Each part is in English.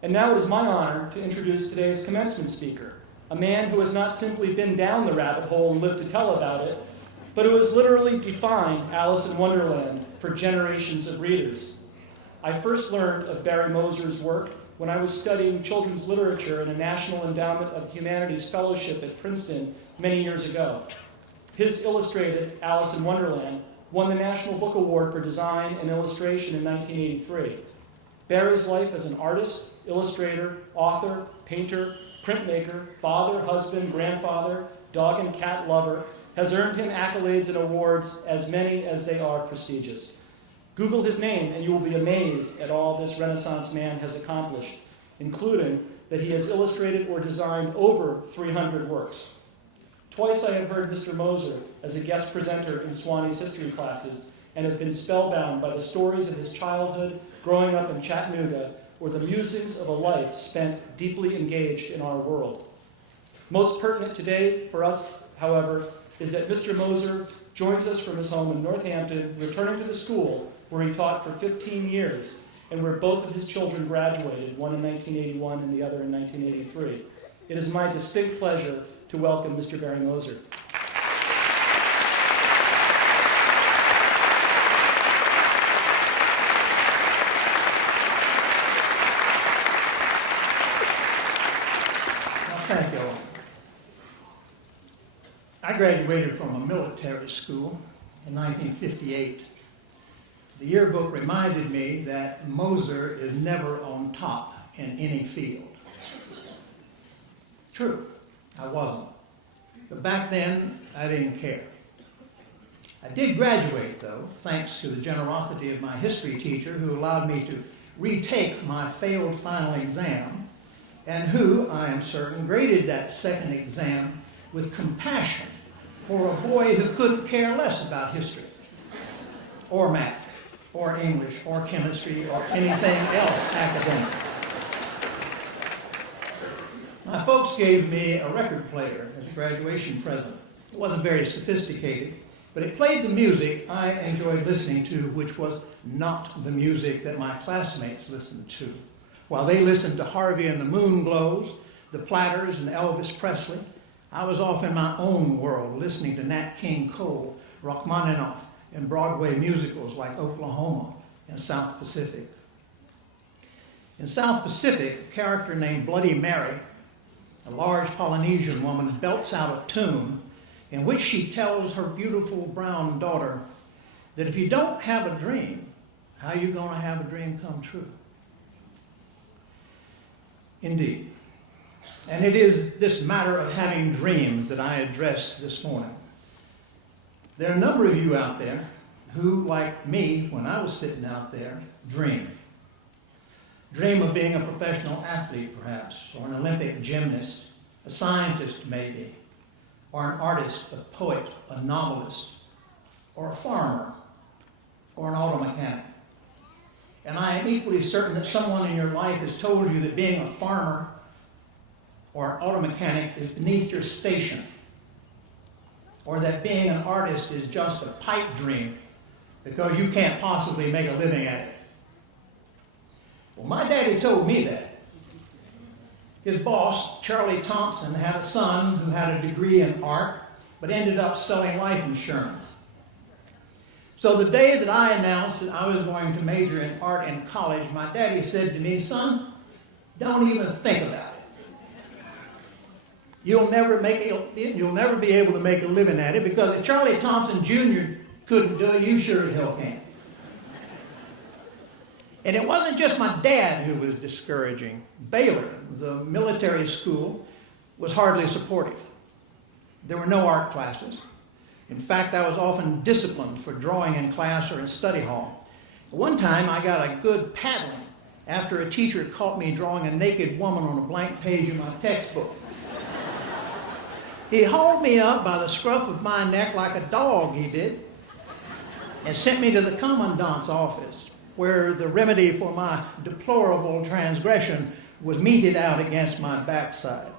And now it is my honor to introduce today's commencement speaker, a man who has not simply been down the rabbit hole and lived to tell about it, but who has literally defined Alice in Wonderland for generations of readers. I first learned of Barry Moser's work when I was studying children's literature in a National Endowment of Humanities Fellowship at Princeton many years ago. His illustrated Alice in Wonderland won the National Book Award for Design and Illustration in 1983. Barry's life as an artist, illustrator, author, painter, printmaker, father, husband, grandfather, dog and cat lover has earned him accolades and awards as many as they are prestigious. Google his name and you will be amazed at all this Renaissance man has accomplished, including that he has illustrated or designed over 300 works. Twice I have heard Mr. Moser as a guest presenter in Swanee's history classes and have been spellbound by the stories of his childhood, growing up in Chattanooga, or the musings of a life spent deeply engaged in our world. Most pertinent today for us, however, is that Mr. Moser joins us from his home in Northampton, returning to the school where he taught for 15 years and where both of his children graduated, one in 1981 and the other in 1983. It is my distinct pleasure to welcome Mr. Barry Moser. Thank you. I graduated from a military school in 1958. The yearbook reminded me that Moser is never on top in any field. True, I wasn't. But back then, I didn't care. I did graduate, though, thanks to the generosity of my history teacher who allowed me to retake my failed final exam, and who, I am certain, graded that second exam with compassion for a boy who couldn't care less about history, or math, or English, or chemistry, or anything else academic. My folks gave me a record player as a graduation present. It wasn't very sophisticated, but it played the music I enjoyed listening to, which was not the music that my classmates listened to. While they listened to Harvey and the Moonglows, the Platters, and Elvis Presley, I was off in my own world listening to Nat King Cole, Rachmaninoff, and Broadway musicals like Oklahoma and South Pacific. In South Pacific, a character named Bloody Mary, a large Polynesian woman, belts out a tune in which she tells her beautiful brown daughter that if you don't have a dream, how are you going to have a dream come true? Indeed. And it is this matter of having dreams that I address this morning. There are a number of you out there who, like me, when I was sitting out there, dream. Dream of being a professional athlete, perhaps, or an Olympic gymnast, a scientist, maybe, or an artist, a poet, a novelist, or a farmer, or an auto mechanic. And I am equally certain that someone in your life has told you that being a farmer or an auto mechanic is beneath your station, or that being an artist is just a pipe dream because you can't possibly make a living at it. Well, my daddy told me that. His boss, Charlie Thompson, had a son who had a degree in art, but ended up selling life insurance. So the day that I announced that I was going to major in art in college, my daddy said to me, "Son, don't even think about it. You'll never be able to make a living at it, because if Charlie Thompson Jr. couldn't do it, you sure as hell can." And it wasn't just my dad who was discouraging. Baylor, the military school, was hardly supportive. There were no art classes. In fact, I was often disciplined for drawing in class or in study hall. One time I got a good paddling after a teacher caught me drawing a naked woman on a blank page in my textbook. He hauled me up by the scruff of my neck like a dog, he did, and sent me to the commandant's office, where the remedy for my deplorable transgression was meted out against my backside.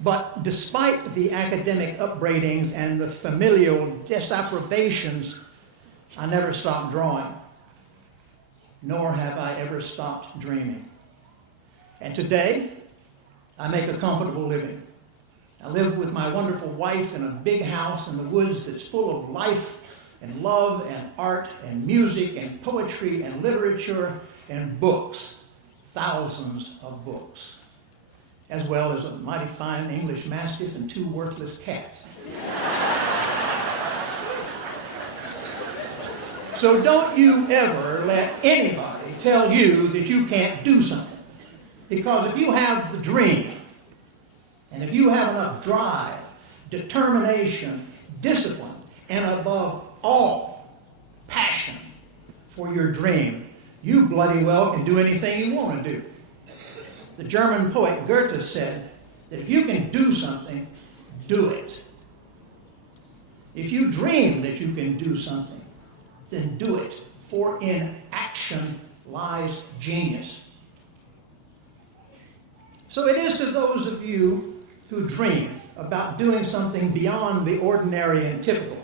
But despite the academic upbraidings and the familial disapprobations, I never stopped drawing. nor have I ever stopped dreaming. And today, I make a comfortable living. I live with my wonderful wife in a big house in the woods that's full of life and love and art and music and poetry and literature and books, thousands of books, as well as a mighty fine English Mastiff and 2 worthless cats. So don't you ever let anybody tell you that you can't do something. Because if you have the dream, and if you have enough drive, determination, discipline, and above all, passion for your dream, you bloody well can do anything you want to do. The German poet Goethe said that if you can do something, do it. If you dream that you can do something, then do it, for in action lies genius. So it is to those of you who dream about doing something beyond the ordinary and typical,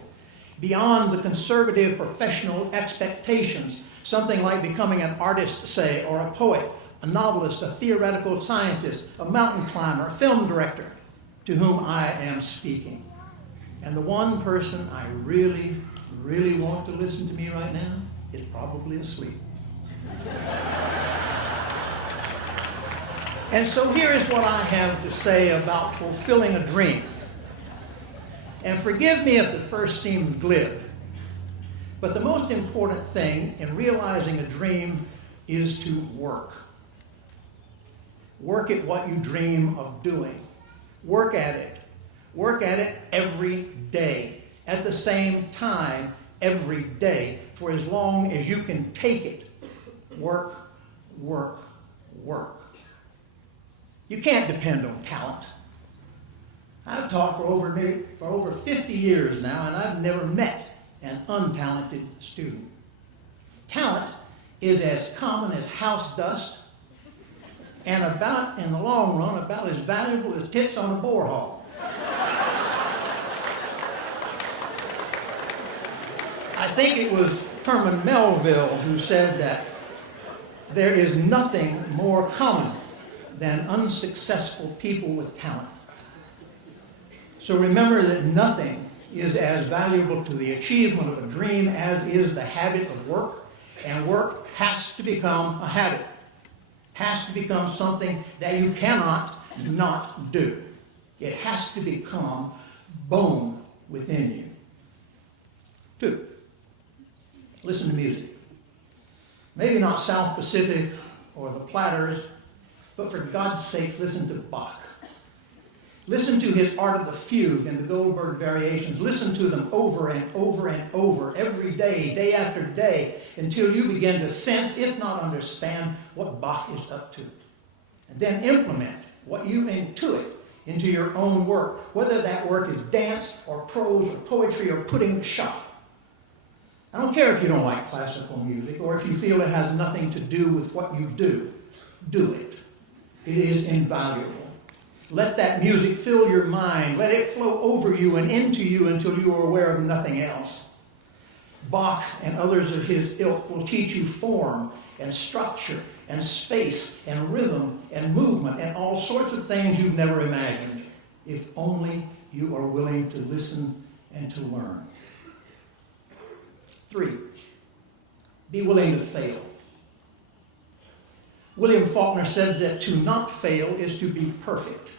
beyond the conservative professional expectations, something like becoming an artist, say, or a poet, a novelist, a theoretical scientist, a mountain climber, a film director, to whom I am speaking. And the one person I really, really want to listen to me right now is probably asleep. And so here is what I have to say about fulfilling a dream. And forgive me if the first seems glib, but the most important thing in realizing a dream is to work. Work at what you dream of doing. Work at it. Work at it every day, at the same time every day, for as long as you can take it. Work, work, work. You can't depend on talent. I've taught for over 50 years now, and I've never met an untalented student. Talent is as common as house dust, and about, in the long run, about as valuable as tips on a borehole. I think it was Herman Melville who said that there is nothing more common than unsuccessful people with talent. So remember that nothing is as valuable to the achievement of a dream as is the habit of work, and work has to become a habit, has to become something that you cannot not do. It has to become bone within you. 2, listen to music. Maybe not South Pacific or the Platters, but for God's sake, listen to Bach. Listen to his Art of the Fugue and the Goldberg Variations. Listen to them over and over and over, every day, day after day, until you begin to sense, if not understand, what Bach is up to. And then implement what you intuit into your own work, whether that work is dance or prose or poetry or putting the shop. I don't care if you don't like classical music or if you feel it has nothing to do with what you do. Do it. It is invaluable. Let that music fill your mind. Let it flow over you and into you until you are aware of nothing else. Bach and others of his ilk will teach you form and structure and space and rhythm and movement and all sorts of things you've never imagined, if only you are willing to listen and to learn. 3, be willing to fail. William Faulkner said that to not fail is to be perfect.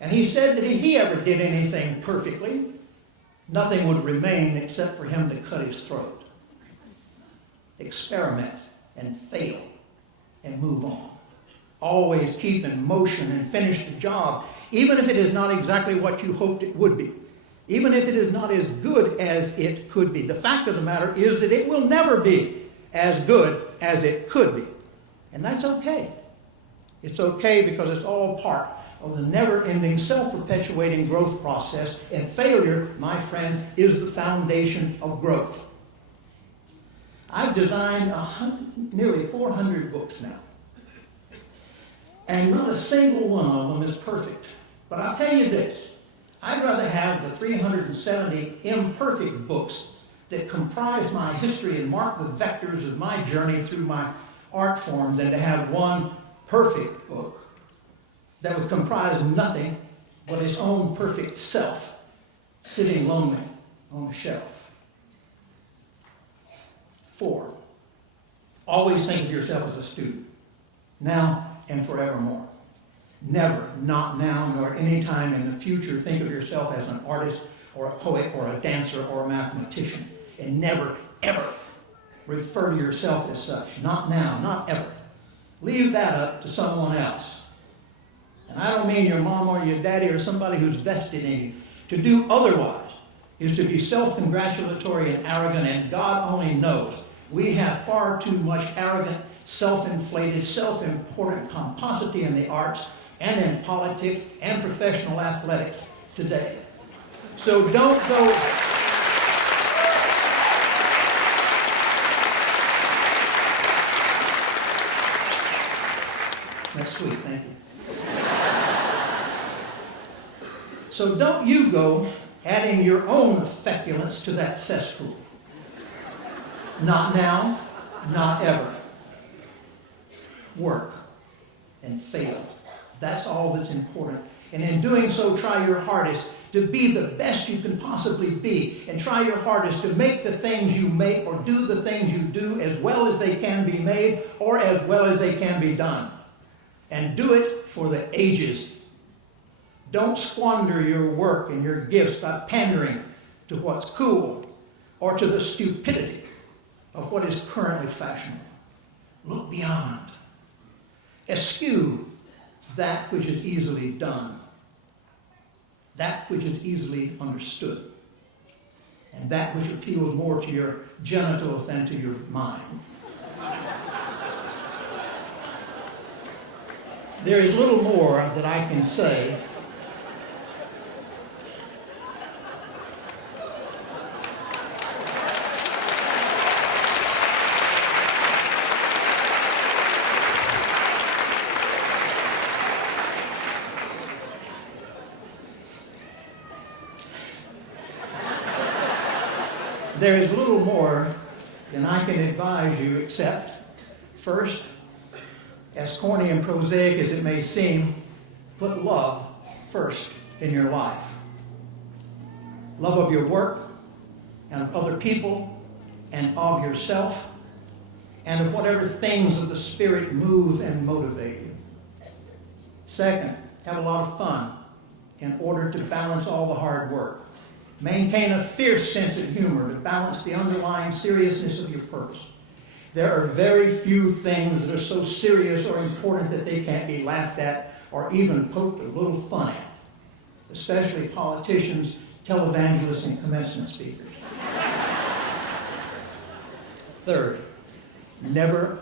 And he said that if he ever did anything perfectly, nothing would remain except for him to cut his throat. Experiment and fail and move on. Always keep in motion and finish the job, even if it is not exactly what you hoped it would be. Even if it is not as good as it could be. The fact of the matter is that it will never be as good as it could be. And that's okay. It's okay because it's all part of the never-ending, self-perpetuating growth process. And failure, my friends, is the foundation of growth. I've designed nearly 400 books now. And not a single one of them is perfect. But I'll tell you this. I'd rather have the 370 imperfect books that comprise my history and mark the vectors of my journey through my art form than to have one perfect book that would comprise nothing but its own perfect self, sitting lonely on the shelf. 4, always think of yourself as a student, now and forevermore. Never, not now, nor any time in the future, think of yourself as an artist or a poet or a dancer or a mathematician. And never, ever refer to yourself as such. Not now, not ever. Leave that up to someone else. And I don't mean your mom or your daddy or somebody who's vested in you. To do otherwise is to be self-congratulatory and arrogant, and God only knows we have far too much arrogant, self-inflated, self-important pomposity in the arts and in politics and professional athletics today. So don't go... That's sweet, thank you. So don't you go adding your own feculence to that cesspool. Not now, not ever. Work and fail. That's all that's important. And in doing so, try your hardest to be the best you can possibly be. And try your hardest to make the things you make or do the things you do as well as they can be made or as well as they can be done. And do it for the ages. Don't squander your work and your gifts by pandering to what's cool or to the stupidity of what is currently fashionable. Look beyond. Eschew that which is easily done, that which is easily understood, and that which appeals more to your genitals than to your mind. There is little more that I can say. There is little more than I can advise you except, first, as corny and prosaic as it may seem, put love first in your life. Love of your work and of other people and of yourself and of whatever things of the Spirit move and motivate you. Second, have a lot of fun in order to balance all the hard work. Maintain a fierce sense of humor to balance the underlying seriousness of your purpose. There are very few things that are so serious or important that they can't be laughed at or even poked a little fun at, especially politicians, televangelists, and commencement speakers. Third, never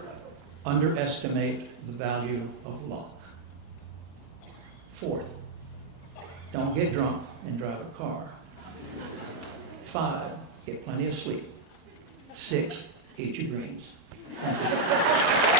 underestimate the value of luck. Fourth, don't get drunk and drive a car. 5, get plenty of sleep. 6, eat your greens. Thank you.